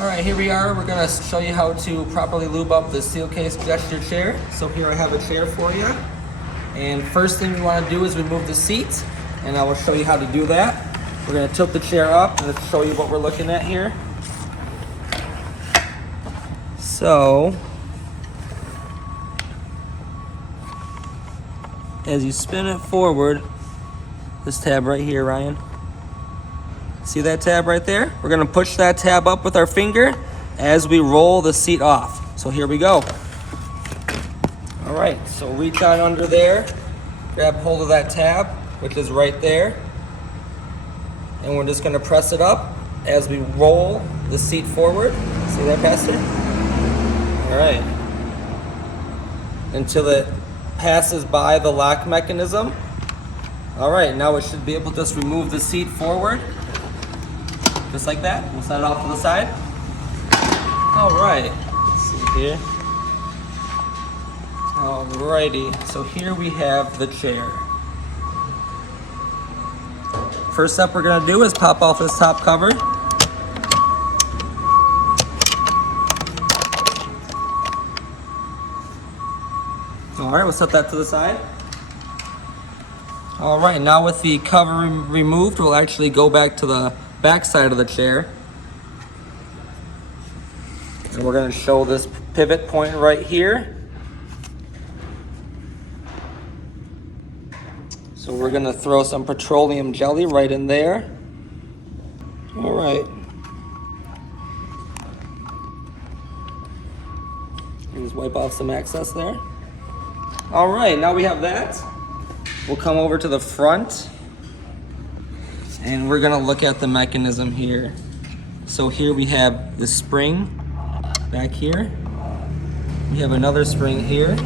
All right, here we are. We're gonna show you how to properly lube up the steel case gesture chair. So here I have a chair for you. And first thing we wanna do is remove the seat, and I will show you how to do that. We're gonna tilt the chair up and show you what we're looking at here. So, as you spin it forward, this tab right here, Ryan. See that tab right there? We're gonna push that tab up with our finger as we roll the seat off. So here we go. All right, so reach on under there, grab hold of that tab, which is right there. And we're just gonna press it up as we roll the seat forward. See that, Pastor? All right. Until it passes by the lock mechanism. All right, now it should be able to just remove the seat forward. Just like that. We'll set it off to the side. All right, let's see here. Alrighty, so here we have the chair. First step we're gonna do is pop off this top cover. All right, we'll set that to the side. All right, now with the cover removed, we'll actually go back to the back side of the chair. And we're gonna show this pivot point right here. So we're gonna throw some petroleum jelly right in there. All right. Just wipe off some excess there. All right, now we have that. We'll come over to the front and we're gonna look at the mechanism here. So here we have the spring back here. We have another spring here.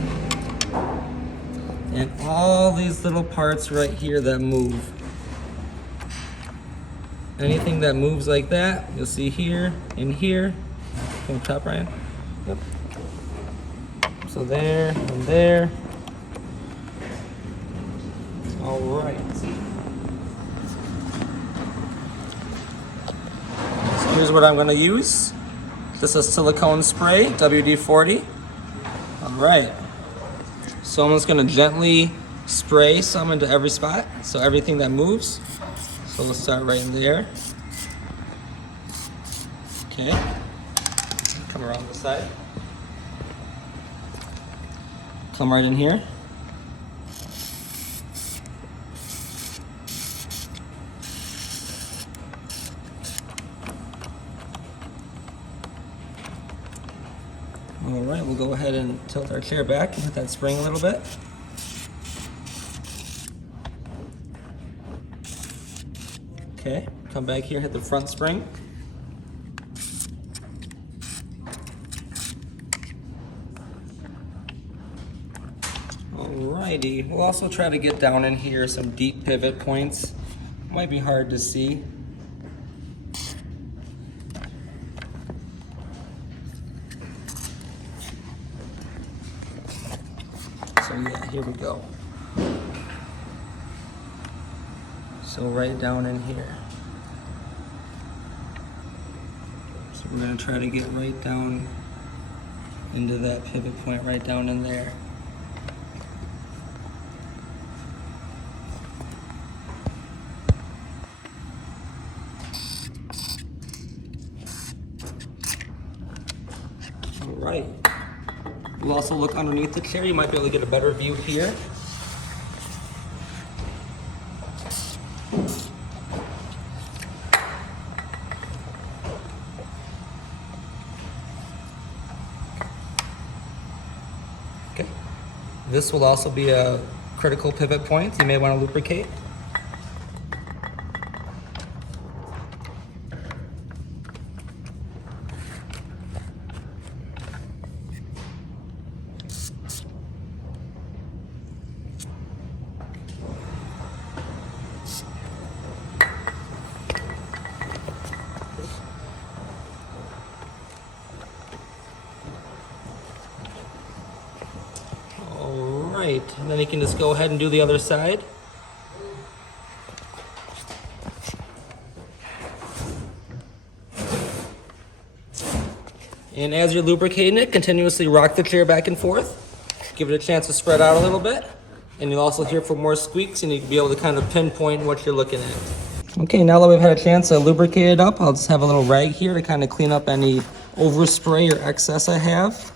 And all these little parts right here that move. Anything that moves like that, you'll see here and here. Come top, Ryan. Yep. So there and there. All right. So here's what I'm gonna use. This is silicone spray, WD-40. All right. So I'm just gonna gently spray some into every spot. So everything that moves. So we'll start right in there. Okay. Come around the side. Come right in here. All right, we'll go ahead and tilt our chair back and hit that spring a little bit. Okay, come back here, hit the front spring. Alrighty, we'll also try to get down in here some deep pivot points. Might be hard to see. So yeah, here we go. So right down in here. So we're gonna try to get right down into that pivot point right down in there. All right. We'll also look underneath the chair. You might be able to get a better view here. Okay. This will also be a critical pivot point. You may want to lubricate. Right, and then you can just go ahead and do the other side. And as you're lubricating it, continuously rock the chair back and forth. Give it a chance to spread out a little bit. And you'll also hear for more squeaks, and you can be able to kind of pinpoint what you're looking at. Okay, now that we've had a chance to lubricate it up, I'll just have a little rag here to kind of clean up any overspray or excess I have.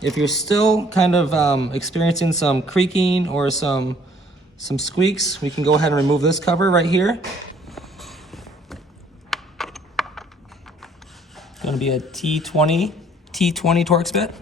If you're still kind of experiencing some creaking or some squeaks, we can go ahead and remove this cover right here. It's going to be a T20 Torx bit.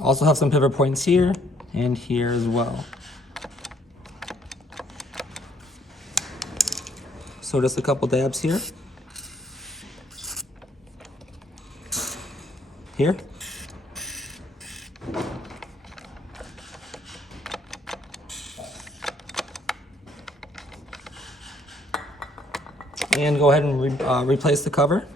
Also have some pivot points here and here as well. So just a couple dabs here. Here. And go ahead and replace the cover.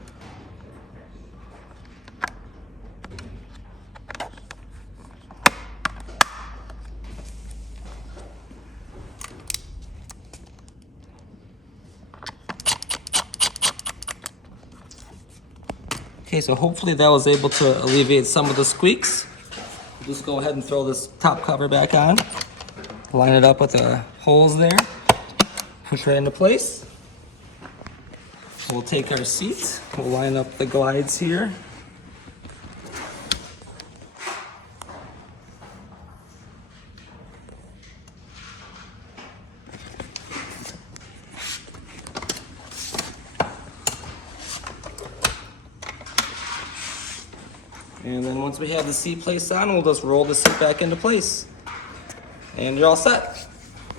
Okay, so hopefully that was able to alleviate some of the squeaks. We'll just go ahead and throw this top cover back on. Line it up with the holes there. Push right into place. We'll take our seat. We'll line up the glides here. And then once we have the seat placed on, we'll just roll the seat back into place. And you're all set.